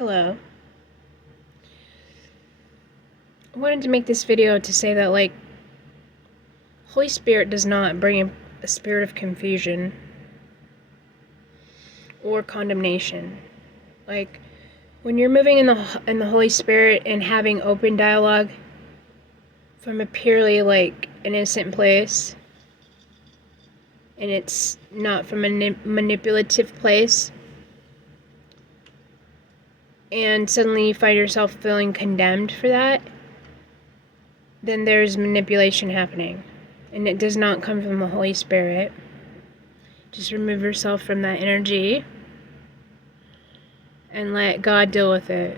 Hello. I wanted to make this video to say that, Holy Spirit does not bring a spirit of confusion or condemnation. When you're moving in the Holy Spirit and having open dialogue from a purely, innocent place, and it's not from a manipulative place, and suddenly you find yourself feeling condemned for that, then there's manipulation happening. And it does not come from the Holy Spirit. Just remove yourself from that energy and let God deal with it.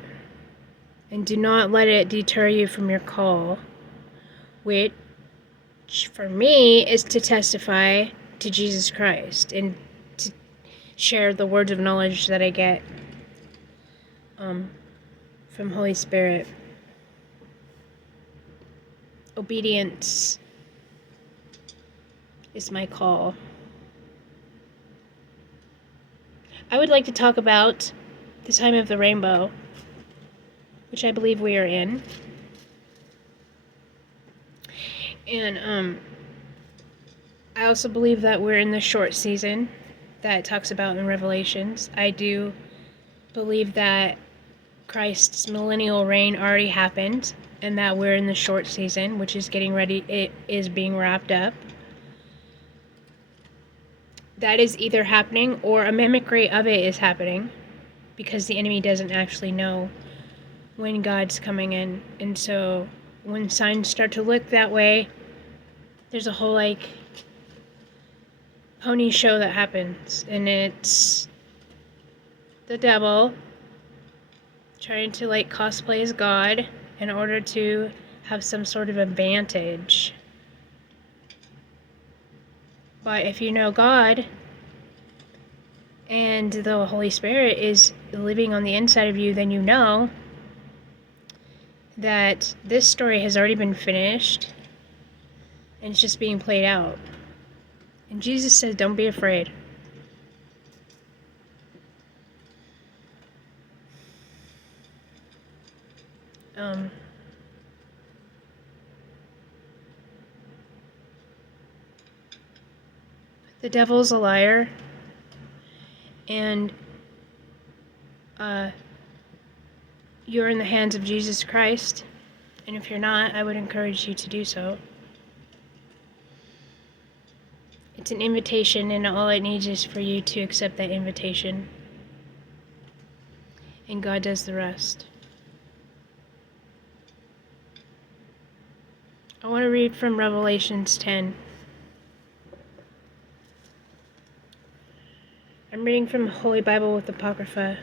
And do not let it deter you from your call, which for me is to testify to Jesus Christ and to share the words of knowledge that I get from Holy Spirit. Obedience is my call. I would like to talk about the time of the rainbow, which I believe we are in. And I also believe that we're in the short season that it talks about in Revelations. I do believe that Christ's millennial reign already happened, and that we're in the short season, which is getting ready. It is being wrapped up. That is either happening or a mimicry of it is happening, because the enemy doesn't actually know when God's coming in. And so when signs start to look that way, there's a whole pony show that happens, and it's the devil trying to cosplay as God in order to have some sort of advantage. But if you know God and the Holy Spirit is living on the inside of you, then you know that this story has already been finished and it's just being played out. And Jesus said, don't be afraid. The devil's a liar, and you're in the hands of Jesus Christ, and if you're not, I would encourage you to do so. It's an invitation, and all it needs is for you to accept that invitation, and God does the rest. I want to read from Revelations 10. I'm reading from Holy Bible with Apocrypha.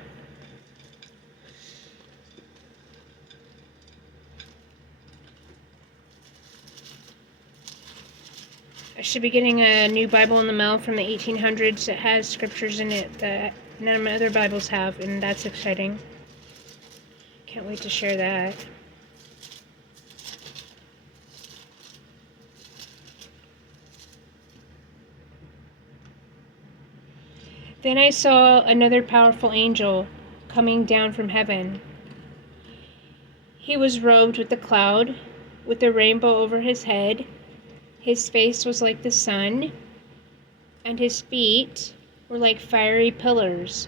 I should be getting a new Bible in the mail from the 1800s that has scriptures in it that none of my other Bibles have, and that's exciting. Can't wait to share that. Then I saw another powerful angel coming down from heaven. He was robed with a cloud, with a rainbow over his head. His face was like the sun, and his feet were like fiery pillars.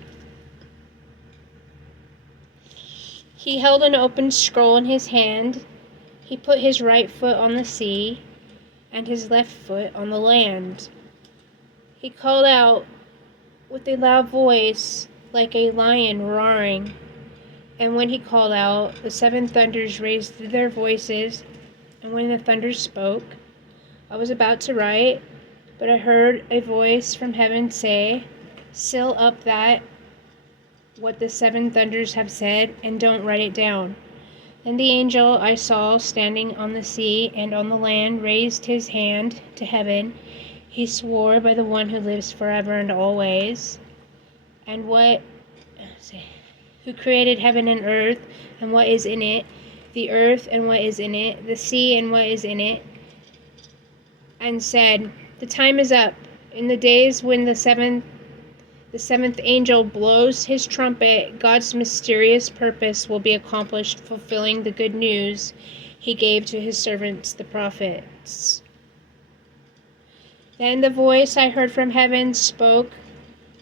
He held an open scroll in his hand. He put his right foot on the sea, and his left foot on the land. He called out with a loud voice, like a lion roaring. And when he called out, the seven thunders raised their voices, and when the thunders spoke, I was about to write, but I heard a voice from heaven say, seal up that what the seven thunders have said, and don't write it down. Then the angel I saw standing on the sea and on the land raised his hand to heaven. He swore by the one who lives forever and always, and who created heaven and earth and what is in it, the earth and what is in it, the sea and what is in it, and said, the time is up. In the days when the seven the seventh angel blows his trumpet, God's mysterious purpose will be accomplished, fulfilling the good news he gave to his servants, the prophets. Then the voice I heard from heaven spoke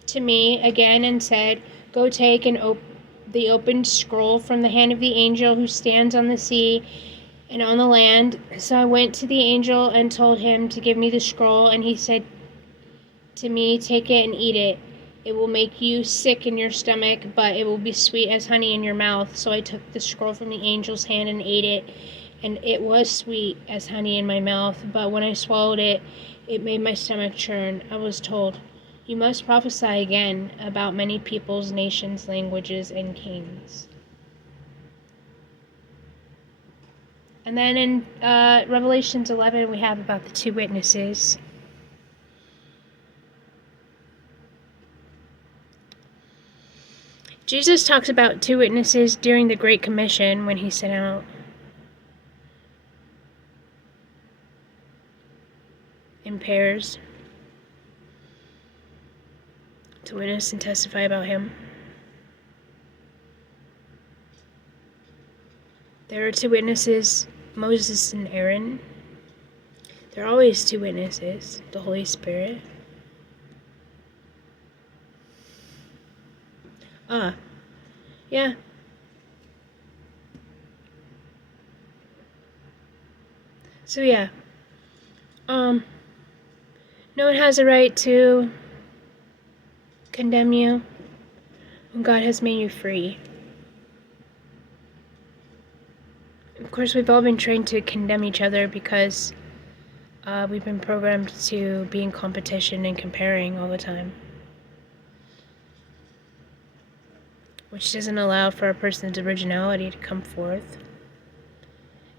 to me again and said, "Go take the opened scroll from the hand of the angel who stands on the sea and on the land." So I went to the angel and told him to give me the scroll, and he said to me, "Take it and eat it. It will make you sick in your stomach, but it will be sweet as honey in your mouth." So I took the scroll from the angel's hand and ate it, and it was sweet as honey in my mouth, but when I swallowed it, it made my stomach churn. I was told, "You must prophesy again about many peoples, nations, languages, and kings." And then in Revelations 11, we have about the two witnesses. Jesus talks about two witnesses during the Great Commission when he sent out in pairs to witness and testify about him. There are two witnesses, Moses and Aaron. There are always two witnesses, the Holy Spirit. Yeah. So yeah. No one has a right to condemn you when God has made you free. Of course, we've all been trained to condemn each other because we've been programmed to be in competition and comparing all the time, which doesn't allow for a person's originality to come forth.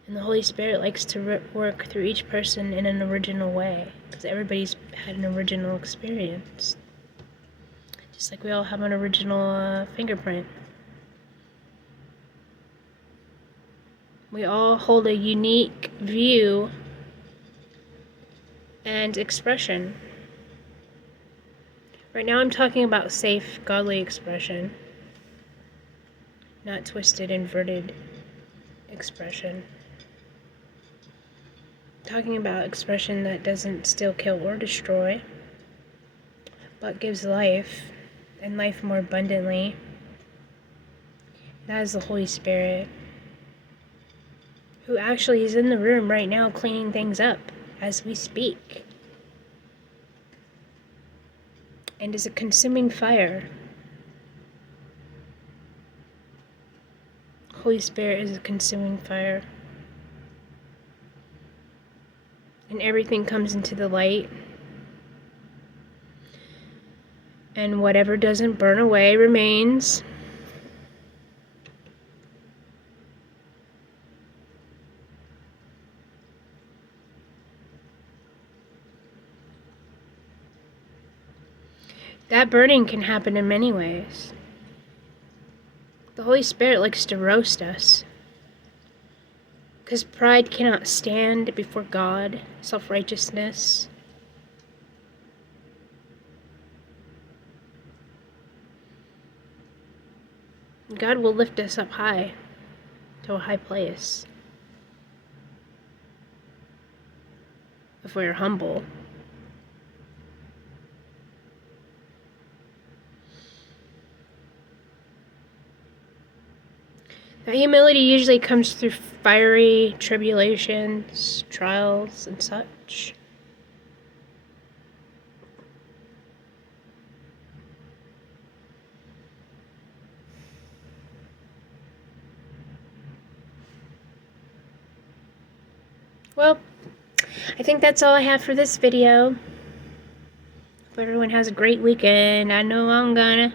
And the Holy Spirit likes to work through each person in an original way, because everybody's had an original experience. Just like we all have an original fingerprint. We all hold a unique view and expression. Right now I'm talking about safe, godly expression, not twisted, inverted expression. Talking about expression that doesn't steal, kill, or destroy, but gives life, and life more abundantly. That is the Holy Spirit, who actually is in the room right now cleaning things up as we speak, and is a consuming fire. Holy Spirit is a consuming fire. And everything comes into the light. And whatever doesn't burn away remains. That burning can happen in many ways. The Holy Spirit likes to roast us, because pride cannot stand before God, self-righteousness. God will lift us up high, to a high place, if we're humble. That humility usually comes through fiery tribulations, trials, and such. Well, I think that's all I have for this video. Hope everyone has a great weekend. I know I'm gonna.